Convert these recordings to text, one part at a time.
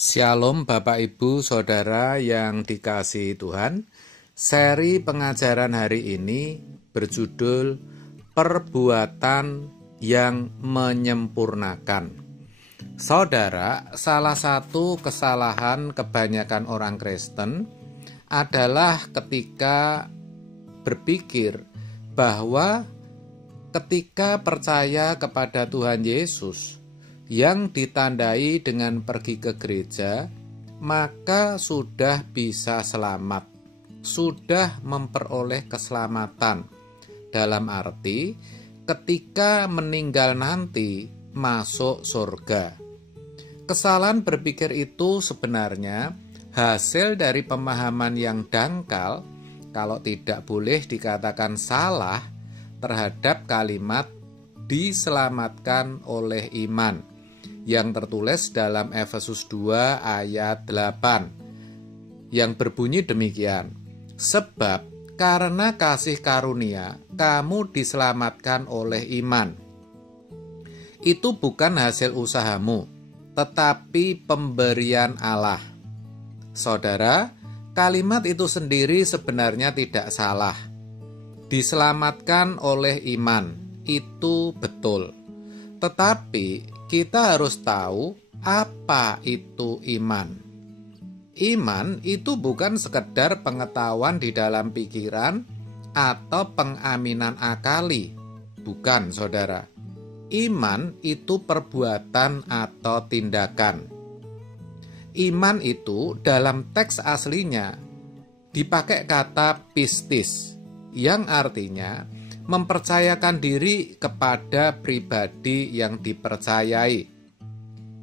Shalom Bapak Ibu Saudara yang dikasihi Tuhan. Seri pengajaran hari ini berjudul Perbuatan yang Menyempurnakan. Saudara, salah satu kesalahan kebanyakan orang Kristen adalah ketika berpikir bahwa ketika percaya kepada Tuhan Yesus yang ditandai dengan pergi ke gereja, maka sudah bisa selamat, sudah memperoleh keselamatan. Dalam arti, ketika meninggal nanti masuk surga. Kesalahan berpikir itu sebenarnya hasil dari pemahaman yang dangkal, kalau tidak boleh dikatakan salah, terhadap kalimat diselamatkan oleh iman yang tertulis dalam Efesus 2 ayat 8 yang berbunyi demikian. Sebab karena kasih karunia kamu diselamatkan oleh iman. Itu bukan hasil usahamu, tetapi pemberian Allah. Saudara, kalimat itu sendiri sebenarnya tidak salah. Diselamatkan oleh iman, itu betul. Tetapi kita harus tahu apa itu iman. Iman itu bukan sekedar pengetahuan di dalam pikiran atau pengaminan akali. Bukan, saudara. Iman itu perbuatan atau tindakan. Iman itu dalam teks aslinya dipakai kata pistis, yang artinya mempercayakan diri kepada pribadi yang dipercayai.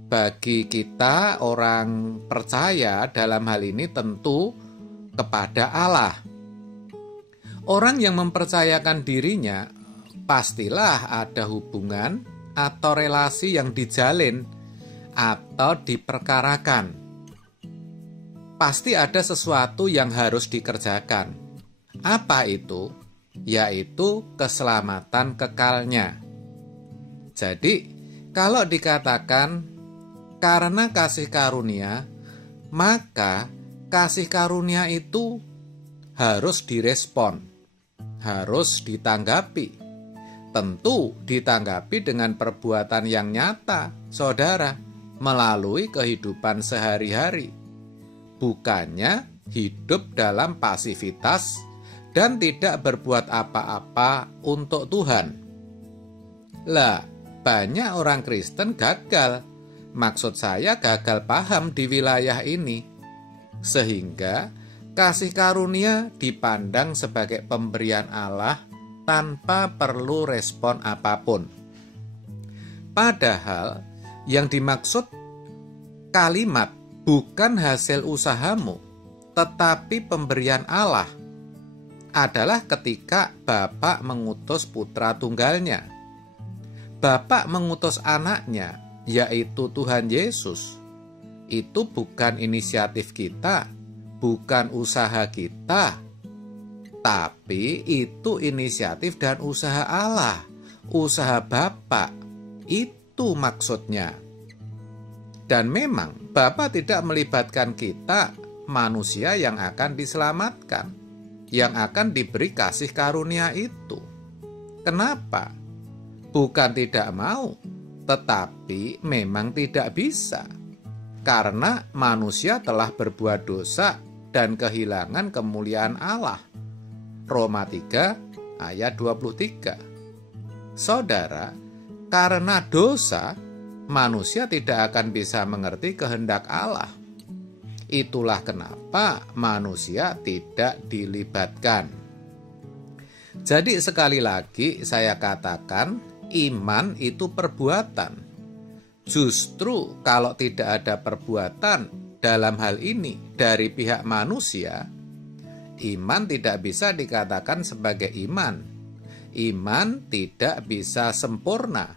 Bagi kita orang percaya dalam hal ini tentu kepada Allah. Orang yang mempercayakan dirinya pastilah ada hubungan atau relasi yang dijalin atau diperkarakan. Pasti ada sesuatu yang harus dikerjakan. Apa itu? Yaitu keselamatan kekalnya. Jadi, kalau dikatakan karena kasih karunia, maka kasih karunia itu harus direspon, harus ditanggapi. Tentu ditanggapi dengan perbuatan yang nyata, saudara, melalui kehidupan sehari-hari. Bukannya hidup dalam pasivitas dan tidak berbuat apa-apa untuk Tuhan. Lah, banyak orang Kristen gagal. Maksud saya gagal paham di wilayah ini. Sehingga kasih karunia dipandang sebagai pemberian Allah tanpa perlu respon apapun. Padahal yang dimaksud kalimat bukan hasil usahamu, tetapi pemberian Allah adalah ketika Bapak mengutus putra tunggalnya. Bapak mengutus anaknya, yaitu Tuhan Yesus. Itu bukan inisiatif kita, bukan usaha kita, tapi itu inisiatif dan usaha Allah, usaha Bapak. Itu maksudnya. Dan memang Bapak tidak melibatkan kita, manusia yang akan diselamatkan, yang akan diberi kasih karunia itu. Kenapa? Bukan tidak mau, tetapi memang tidak bisa. Karena manusia telah berbuat dosa dan kehilangan kemuliaan Allah. Roma 3 ayat 23. Saudara, karena dosa, manusia tidak akan bisa mengerti kehendak Allah. Itulah kenapa manusia tidak dilibatkan. Jadi sekali lagi saya katakan, iman itu perbuatan. Justru kalau tidak ada perbuatan dalam hal ini dari pihak manusia, iman tidak bisa dikatakan sebagai iman. Iman tidak bisa sempurna.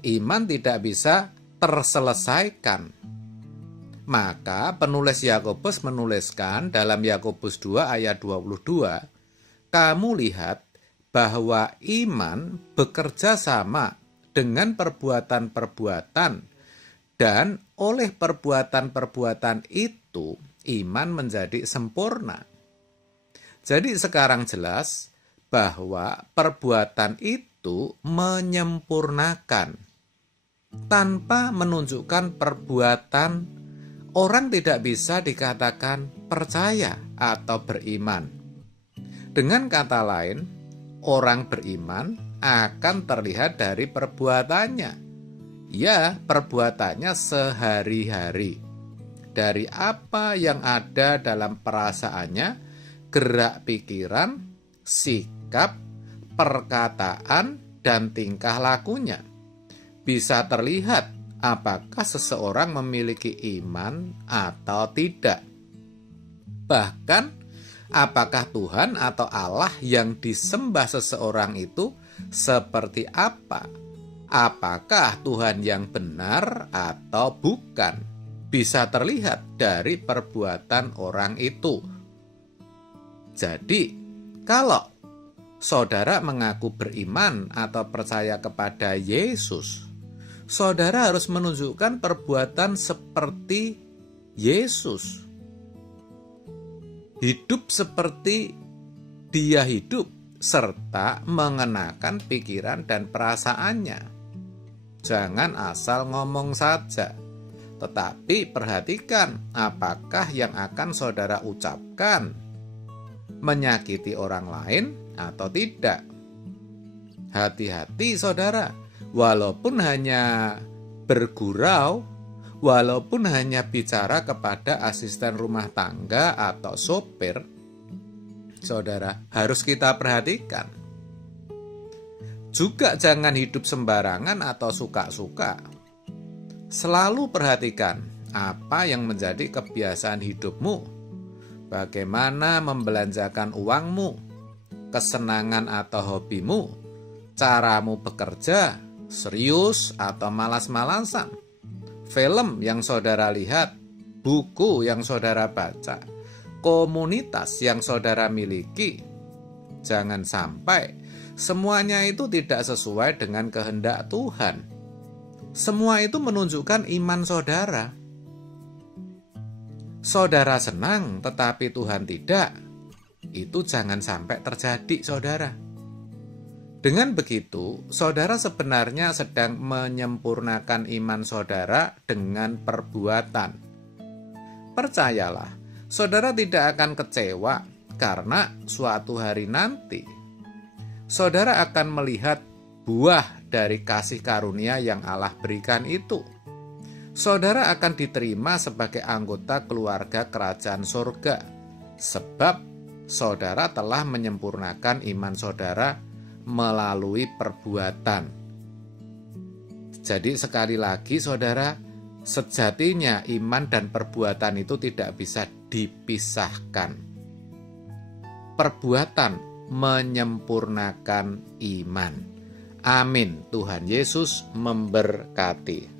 Iman tidak bisa terselesaikan. Maka penulis Yakobus menuliskan dalam Yakobus 2 ayat 22, kamu lihat bahwa iman bekerja sama dengan perbuatan-perbuatan Dan oleh perbuatan-perbuatan itu, iman menjadi sempurna. Jadi sekarang jelas bahwa perbuatan itu menyempurnakan. Tanpa menunjukkan perbuatan, orang tidak bisa dikatakan percaya atau beriman. Dengan kata lain, orang beriman akan terlihat dari perbuatannya. Ya, perbuatannya sehari-hari. Dari apa yang ada dalam perasaannya, gerak pikiran, sikap, perkataan, dan tingkah lakunya. Bisa terlihat apakah seseorang memiliki iman atau tidak. Bahkan, apakah Tuhan atau Allah yang disembah seseorang itu seperti apa? Apakah Tuhan yang benar atau bukan? Bisa terlihat dari perbuatan orang itu. Jadi, kalau saudara mengaku beriman atau percaya kepada Yesus, saudara harus menunjukkan perbuatan seperti Yesus. Hidup seperti Dia hidup, serta mengenakan pikiran dan perasaannya. Jangan asal ngomong saja, tetapi perhatikan apakah yang akan saudara ucapkan menyakiti orang lain atau tidak. Hati-hati saudara, walaupun hanya bergurau, walaupun hanya bicara kepada asisten rumah tangga atau sopir, saudara harus kita perhatikan. Juga jangan hidup sembarangan atau suka-suka. Selalu perhatikan apa yang menjadi kebiasaan hidupmu, bagaimana membelanjakan uangmu, kesenangan atau hobimu, caramu bekerja, serius atau malas-malasan, film yang saudara lihat, buku yang saudara baca, komunitas yang saudara miliki. Jangan sampai semuanya itu tidak sesuai dengan kehendak Tuhan. Semua itu menunjukkan iman saudara. Saudara senang tetapi Tuhan tidak. Itu jangan sampai terjadi, saudara. Dengan begitu, saudara sebenarnya sedang menyempurnakan iman saudara dengan perbuatan. Percayalah, saudara tidak akan kecewa karena suatu hari nanti saudara akan melihat buah dari kasih karunia yang Allah berikan itu. Saudara akan diterima sebagai anggota keluarga kerajaan surga, sebab saudara telah menyempurnakan iman saudara melalui perbuatan. Jadi sekali lagi saudara, sejatinya iman dan perbuatan itu tidak bisa dipisahkan. Perbuatan menyempurnakan iman. Amin. Tuhan Yesus memberkati.